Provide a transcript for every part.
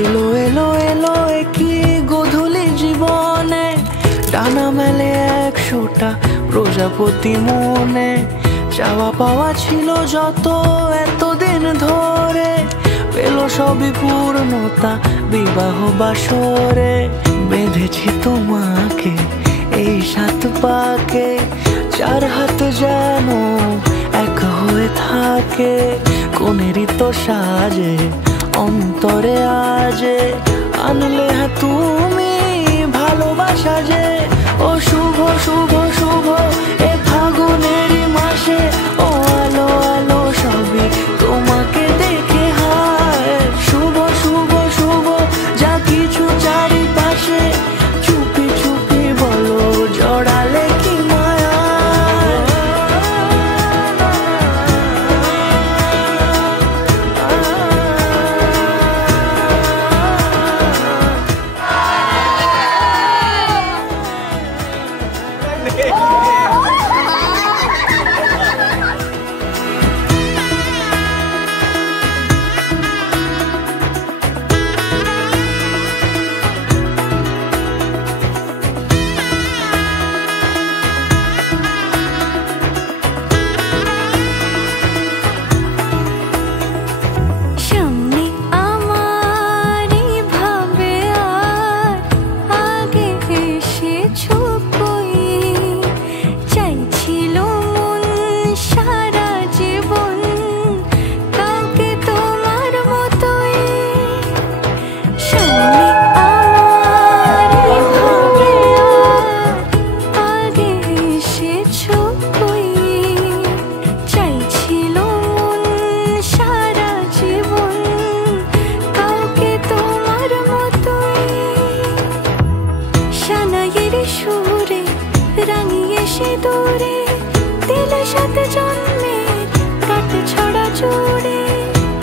এলো এলো এলো কি গোধূলি জীবনে, টানা মেলে 100টা প্রজাপতি মনে। চাওয়া পাওয়া ছিল যত এতদিন ধরে, পেল সবই পূর্ণতা বিবাহ বাসরে। বেঁধেছি তোমাকে এই 7 পাকে, 4 হাত যেন এক হয়ে থাকে। কোনেরই তো সাজে অন্তরে আজে, আনলে হ্যাঁ তুমি ভালোবাসা যে। ও শুভ শুভ শুভ এ ফাগুনেরই মাসে, ও আলো আলো সবই তোমাকে দেখে হায়। শুভ শুভ শুভ যা কিছু চারিপাশে, চুপি চুপি বলো জড়ালে কি মায়া।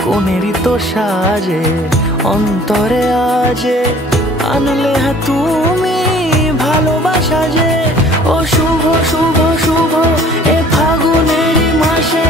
কোনেরই তো সাজে অন্তরে আজে, আনলে হ্যাঁ তুমি ভালোবাসা যে। ও শুভ শুভ শুভ এ ফাগুনেরই মাসে,